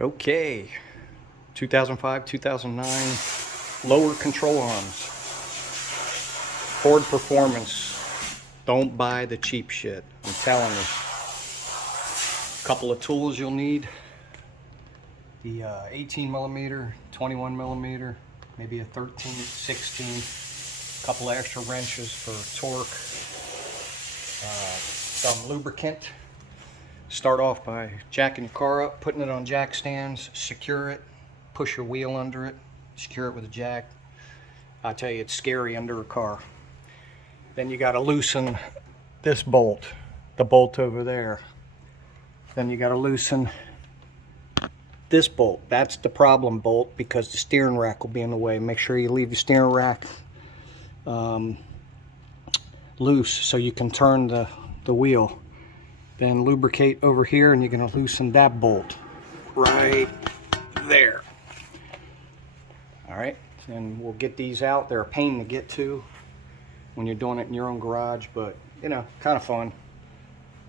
Okay, 2005, 2009 lower control arms. Ford Performance. Don't buy the cheap shit. I'm telling you. Couple of tools you'll need. The 18 millimeter, 21 millimeter, maybe a 13, 16. Couple of extra wrenches for torque. Some lubricant. Start off by jacking your car up, putting it on jack stands, secure it, push your wheel under it, secure it with a jack. I tell you, it's scary under a car. Then you got to loosen this bolt, the bolt over there. Then you got to loosen this bolt. That's the problem bolt because the steering rack will be in the way. Make sure you leave the steering rack loose so you can turn the wheel. Then lubricate over here and you're going to loosen that bolt right there. All right, and we'll get these out. They're a pain to get to when you're doing it in your own garage, but you know, kind of fun.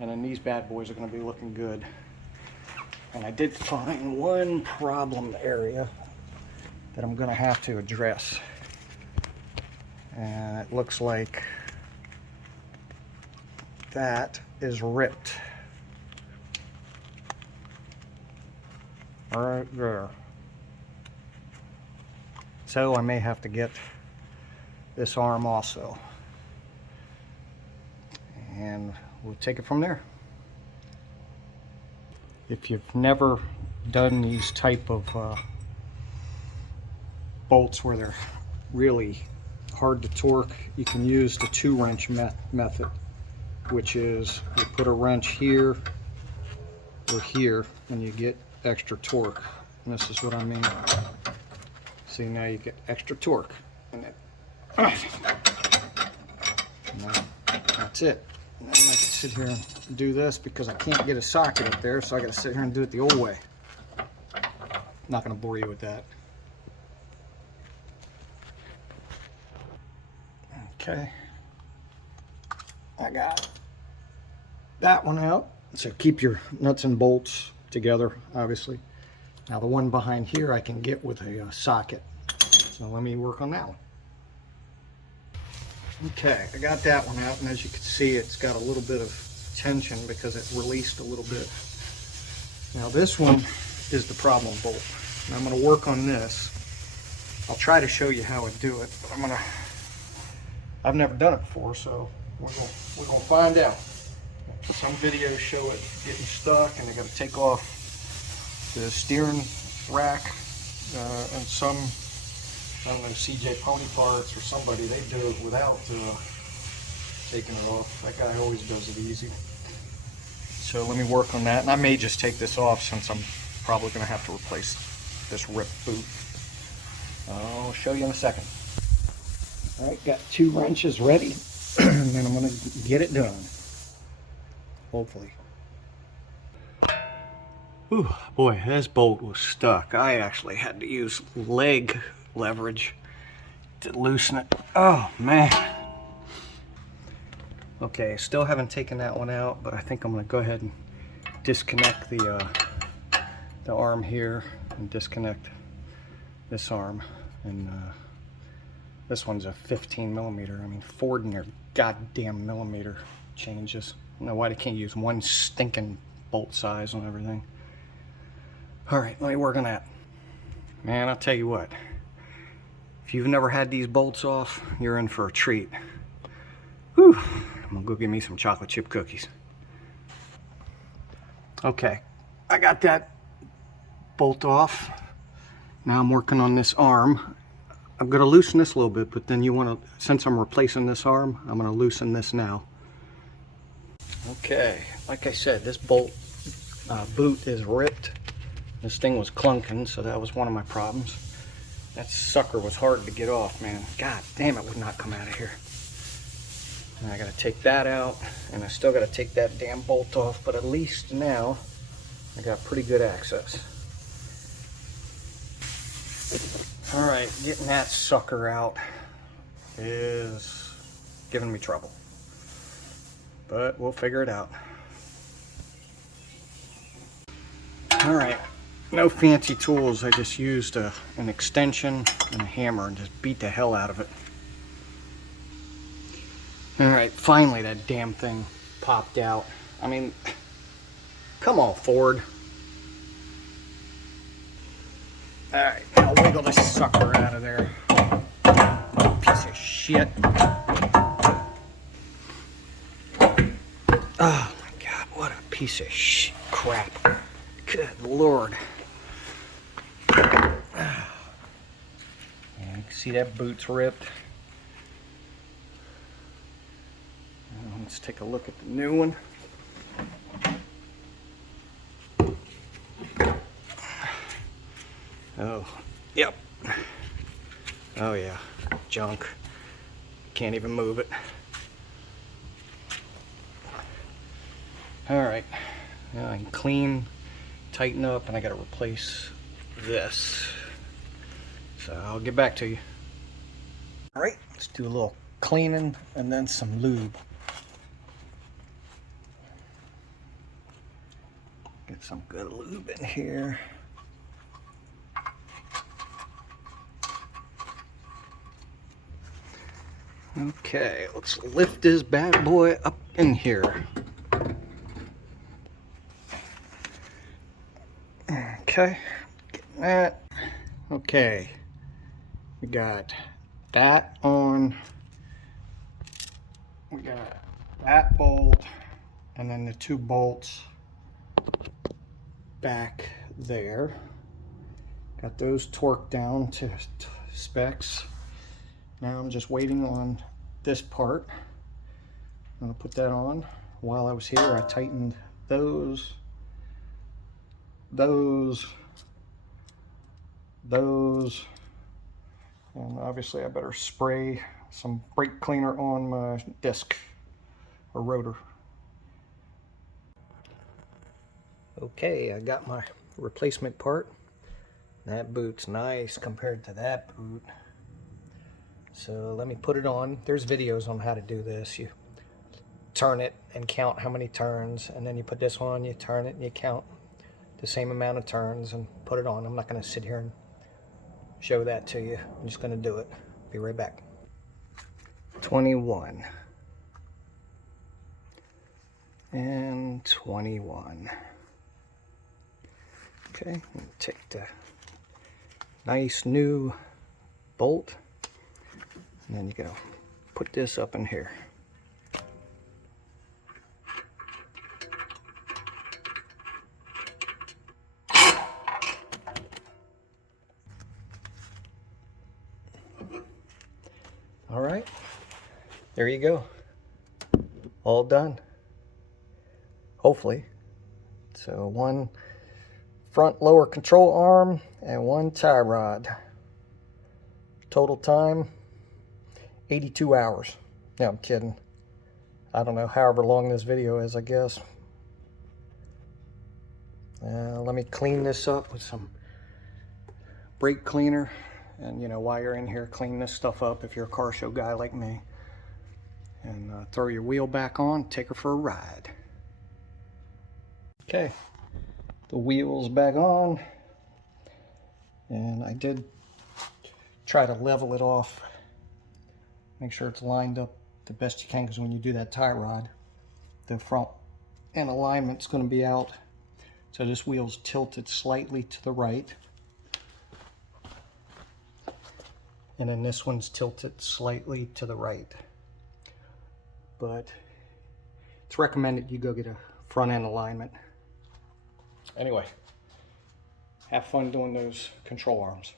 And then these bad boys are going to be looking good. And I did find one problem area that I'm going to have to address. And it looks like that is ripped right there. So I may have to get this arm also. And we'll take it from there. If you've never done these type of bolts where they're really hard to torque, you can use the 2-wrench method, which is you put a wrench here or here and you get extra torque. And this is what I mean. See, now you get extra torque. And then, that's it. And then I can sit here and do this because I can't get a socket up there, so I got to sit here and do it the old way. Not going to bore you with that. Okay. I got that one out. So keep your nuts and bolts together, obviously. Now the one behind here I can get with a socket. So let me work on that one. Okay, I got that one out, and as you can see, it's got a little bit of tension because it released a little bit. Now this one is the problem bolt. And I'm going to work on this. I'll try to show you how I do it, but I've never done it before, so we're gonna find out. Some videos show it getting stuck and they got to take off the steering rack, and some, I don't know, CJ Pony Parts or somebody, they do it without taking it off. That guy always does it easy. So let me work on that, and I may just take this off since I'm probably going to have to replace this ripped boot. I'll show you in a second. All right, got 2 wrenches ready, and then I'm going to get it done. Hopefully. Ooh, boy, this bolt was stuck. I actually had to use leg leverage to loosen it. Oh, man. Okay, still haven't taken that one out, but I think I'm going to go ahead and disconnect the arm here and disconnect this arm. And this one's a 15 millimeter. I mean, Ford and their goddamn millimeter changes. I don't know why they can't use one stinking bolt size on everything. All right, let me work on that. Man, I'll tell you what. If you've never had these bolts off, you're in for a treat. Whew. I'm gonna go get me some chocolate chip cookies. Okay, I got that bolt off. Now I'm working on this arm. I'm gonna loosen this a little bit, but then since I'm replacing this arm, I'm gonna loosen this now. Okay, like I said, this bolt boot is ripped. This thing was clunking, so that was one of my problems. That sucker was hard to get off, man. God damn, it would not come out of here. And I gotta take that out, and I still gotta take that damn bolt off, but at least now I got pretty good access. All right, getting that sucker out is giving me trouble. But we'll figure it out. All right, No fancy tools. I just used an extension and a hammer and just beat the hell out of it. Alright, finally that damn thing popped out. I mean, come on, Ford. Alright, now wiggle this sucker out of there. Piece of shit. Oh my god, what a piece of shit crap. Good lord. Yeah, you can see that boot's ripped. Now let's take a look at the new one. Oh, yep. Oh yeah, junk. Can't even move it. Alright, now I can clean, tighten up, and I gotta replace this. So I'll get back to you. Alright, let's do a little cleaning and then some lube. Get some good lube in here. Okay, let's lift this bad boy up in here. Okay, getting that. Okay, we got that on. We got that bolt, and then the two bolts back there. Got those torqued down to specs. Now I'm just waiting on this part. I'm gonna put that on. While I was here, I tightened those, and obviously I better spray some brake cleaner on my disc or rotor. Okay, I got my replacement part. That boot's nice compared to that boot. So let me put it on. There's videos on how to do this. You turn it and count how many turns, and then you put this on, you turn it and you count the same amount of turns and put it on. I'm not going to sit here and show that to you. I'm just going to do it. Be right back. 21 and 21. Okay, take the nice new bolt, and then you gotta put this up in here. All right, there you go. All done. Hopefully. So one front lower control arm and one tie rod. Total time 82 hours. No, I'm kidding. I don't know, however long this video is, I guess. Let me clean this up with some brake cleaner. And you know, while you're in here, clean this stuff up if you're a car show guy like me. And throw your wheel back on, take her for a ride. Okay, the wheel's back on. And I did try to level it off. Make sure it's lined up the best you can, because when you do that tie rod, the front end alignment's going to be out. So this wheel's tilted slightly to the right. And then this one's tilted slightly to the right. But it's recommended you go get a front end alignment. Anyway, have fun doing those control arms.